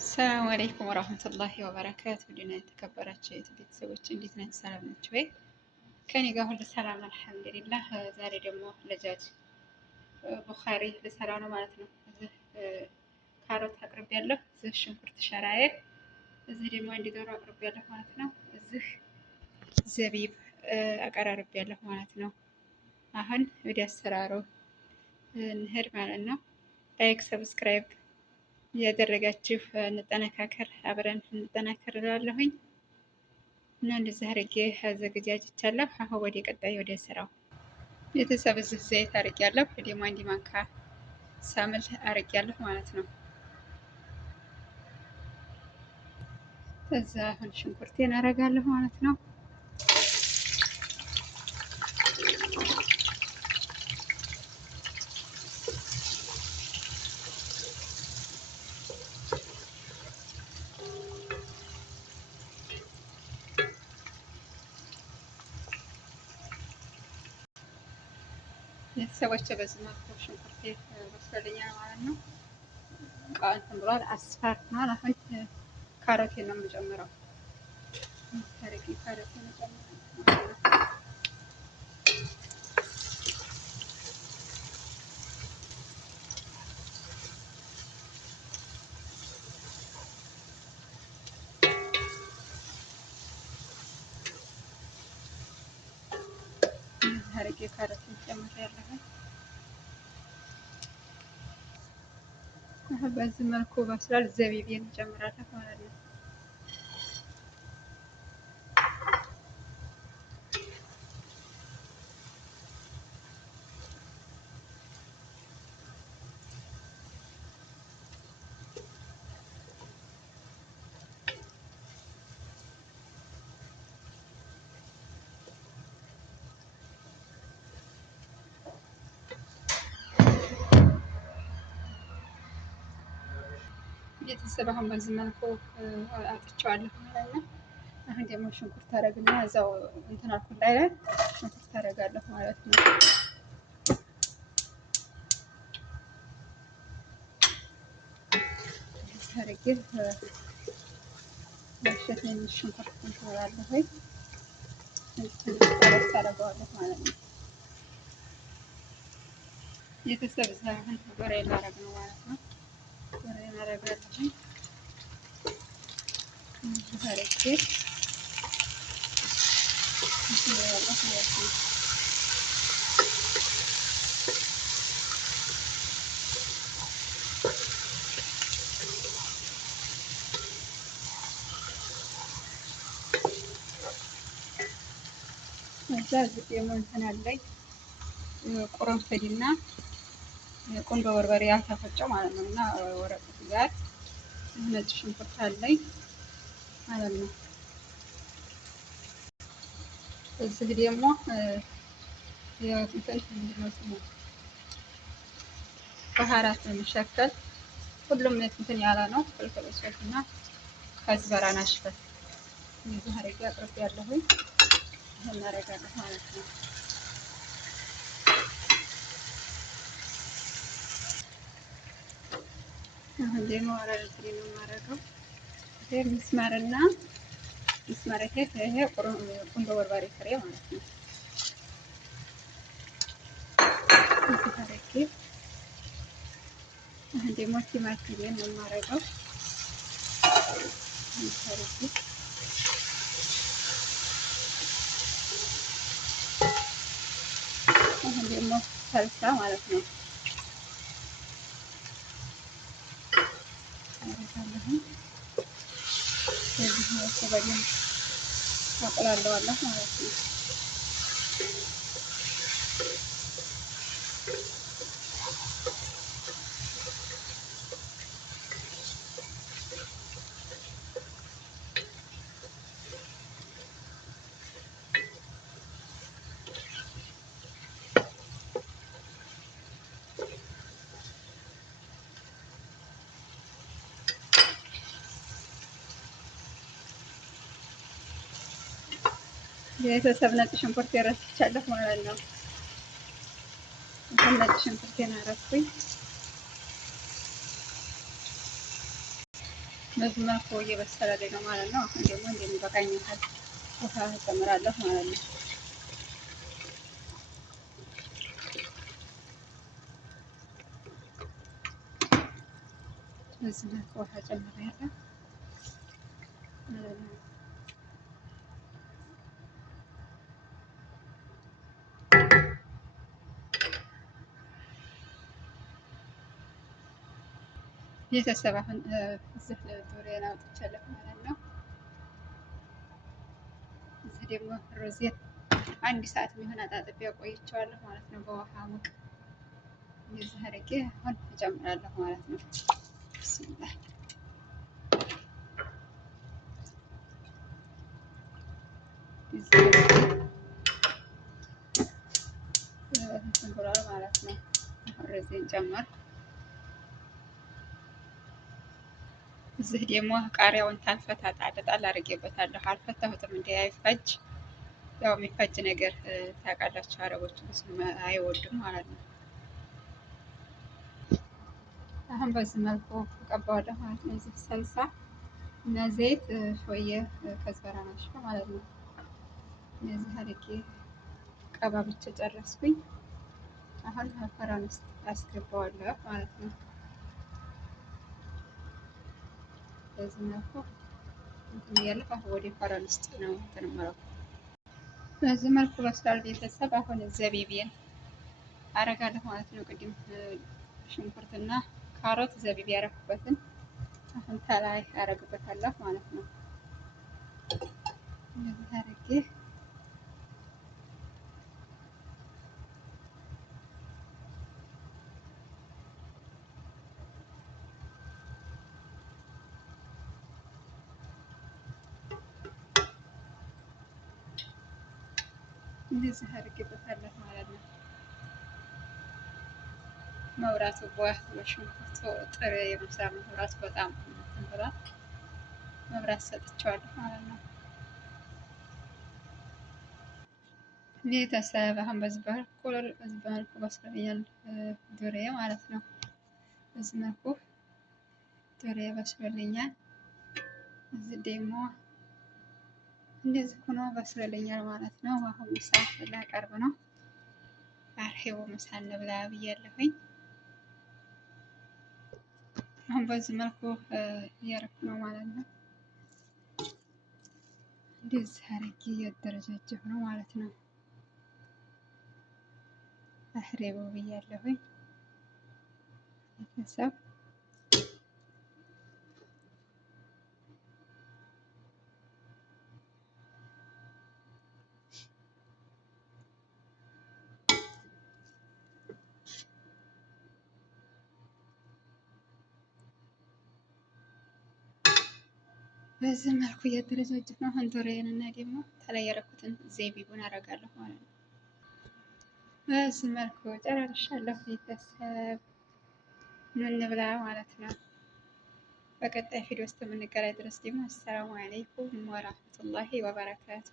ሰላም አለይኩም ወራህመቱላሂ ወበረካቱ። ድና የተከበራችሁ ቤተሰቦች እንዴት ናችሁ? ሰላም ናችሁ ወይ? ከኔ ጋር ሁሉ ሰላም አልሐምዱሊላህ። ዛሬ ደግሞ ለጃጅ ቡኻሪ ልሰራ ነው ማለት ነው። እዚህ ካሮት አቅርቤያለሁ። እዚህ ሽንኩርት ሸራዬ፣ እዚህ ደግሞ አንድ ዶሮ አቅርቤያለሁ ማለት ነው። እዚህ ዘቢብ አቀራርቤያለሁ ማለት ነው። አሁን ወደ አሰራሩ እንሄድ ማለት ነው። ላይክ ሰብስክራይብ እያደረጋችሁ እንጠነካከር፣ አብረን እንጠናከር እላለሁኝ እና እንደዚህ አድርጌ አዘገጃጅቻለሁ። አሁን ወደ ቀጣይ ወደ ስራው ቤተሰብ እዚህ ዘይት አድርጌያለሁ። ደግሞ አንድ ማንካ ሳምል አድርጌያለሁ ማለት ነው። ከዛ አሁን ሽንኩርቴን አደርጋለሁ ማለት ነው። ቤተሰቦች በዚህ መልኩ ሽንኩርቴ በስሎልኛል ማለት ነው። እንትን ብሏል፣ አስፋር ሆኗል። አሁን ካሮቴን ነው የምጨምረው። ካሮቴን አድርጌ ካሮቴን ጨምሬያለሁ። አሁን በዚህ መልኩ በስሏል። ዘቢቤን ጨምራለሁ ማለት ነው። ቤተሰብ አሁን በዚህ መልኩ አጥቼዋለሁ ማለት ነው። አሁን ደግሞ ሽንኩርት አደርግና እዛው እንትን አልኩት ላይ ሽንኩርት አደርጋለሁ ማለት ነው። አድርጌ መሸት የሚል ሽንኩርት እንትን ወይ ታደርገዋለሁ ማለት ነው። ቤተሰብ እዛ አሁን ጎሬ ላደርግ ነው ማለት ነው። ጎሬ አደርጋለሁ አድርጌ ያለው ማለት ነው። እዛ እዚህ ደግሞ እንትን አለኝ ቁርንፍድና ቁንዶ በርበሬ ያልተፈጨው ማለት ነው። እና ወረቀት ጋር ነጭ ሽንኩርት አለኝ ማለት ነው። እዚህ ደግሞ እንትን ምንድነው ስሙ ባህራት ነው የሚሸከል ሁሉም እንትን ያለ ነው። ፍልፍል አስወት እና ከዝበራ ናሽፈት እዚህ አድርጌ አቅርቤያለሁኝ። ይሄን እናደርጋለሁ ማለት ነው። አሁን ደግሞ አረጋግጬ ነው የማደርገው። ይሄ ምስማርና ምስማር ይሄ ቁንዶ በርበሬ ፍሬ ማለት ነው። እዚህ አድርጌ አሁን ደግሞ ቲማቲሜን ነው የማደርገው። አሁን ደግሞ ሰልሳ ማለት ነው በደንብ አቁላለዋለሁ ማለት ነው። ቤተሰብ ነጭ ሽንኩርት የረስቻለሁ ማለት ነው። ነጭ ሽንኩርቴን አረኩኝ። በዚህ መልኩ እየበሰለልኝ ነው ማለት ነው። አሁን ደግሞ እንደሚበቃኝ ያህል ውሃ እጨምራለሁ ማለት ነው። በዚህ መልኩ ውሃ ጨምሬያለሁ ማለት ነው። ቤተሰብ አሁን እዚህ ዶሮዬን አውጥቻለሁ ማለት ነው። እዚህ ደግሞ ሩዜን 1 ሰዓት የሚሆን አጣጥቤ ቆይቼዋለሁ ማለት ነው። በውሃ ሙቅ እንደዚህ አድርጌ አሁን እጨምራለሁ ማለት ነው። ብስሚላህ እንትን ብሏል ማለት ነው። አሁን ሩዜን ጨመርኩ። እዚህ ደግሞ ቃሪያውን ታልፈታ ጣል አድርጌበታለሁ። አልፈታሁትም እንዳይፈጅ። ያው የሚፈጅ ነገር ታውቃላችሁ፣ አረቦች ብዙ አይወዱም ማለት ነው። አሁን በዚህ መልኩ እቀባዋለሁ ማለት ነው። እዚህ ሰልሳ እና ዘይት ሾየ ከዝበራ ናቸው ማለት ነው። እነዚህ አድርጌ ቀባብቼ ጨረስኩኝ። አሁን ፈራን ውስጥ አስገባዋለሁ ማለት ነው። በዚህ መልኩ እንትን እያለሁ አሁን ወደ ፈራን ውስጥ ነው እንትን የምለው። በዚህ መልኩ በስሏል ቤተሰብ። አሁን ዘቢቤን አረጋለሁ ማለት ነው። ቅድም ሽንኩርትና ካሮት ዘቢብ ያረኩበትን አሁን ከላይ አረግበታለሁ ማለት ነው። እንደዚህ አድርጌ እንደዚህ አድርጌበታለሁ ማለት ነው። መብራቱ በሽንኩርቱ ጥሬ የመስራት መብራቱ በጣም እንትን ብሏል። መብራት ሰጥቼዋለሁ ማለት ነው። ቤተሰብ አሁን በዚህ መልኩ በስሎልኛል ዶሮዬ ማለት ነው። በዚህ መልኩ ዶሮዬ በስሎልኛል። እዚህ ደግሞ እንደዚህ ሆኖ በስሎልኛል ማለት ነው። አሁን ምሳ ላቀርብ ነው። አርሄው ምሳ እንብላ ብያለሁኝ። አሁን በዚህ መልኩ እያረኩ ነው ማለት ነው። እንደዚህ አድርጌ እያደረጃጀሁ ነው ማለት ነው። አህሬው ብያለሁኝ ቤተሰብ። በዚህ መልኩ እያደረጃጀሁ ነው። አሁን ዶሮዬን እና ደግሞ ተላይ ያረኩትን ዘይቢቡን አረጋለሁ ማለት ነው። በዚህ መልኩ ጨራርሻለሁ ቤተሰብ። ኑ እንብላ ማለት ነው። በቀጣይ ቪዲዮ ውስጥ የምንገናኝ ድረስ ደግሞ አሰላሙ አለይኩም ወራህመቱላሂ ወበረካቱ።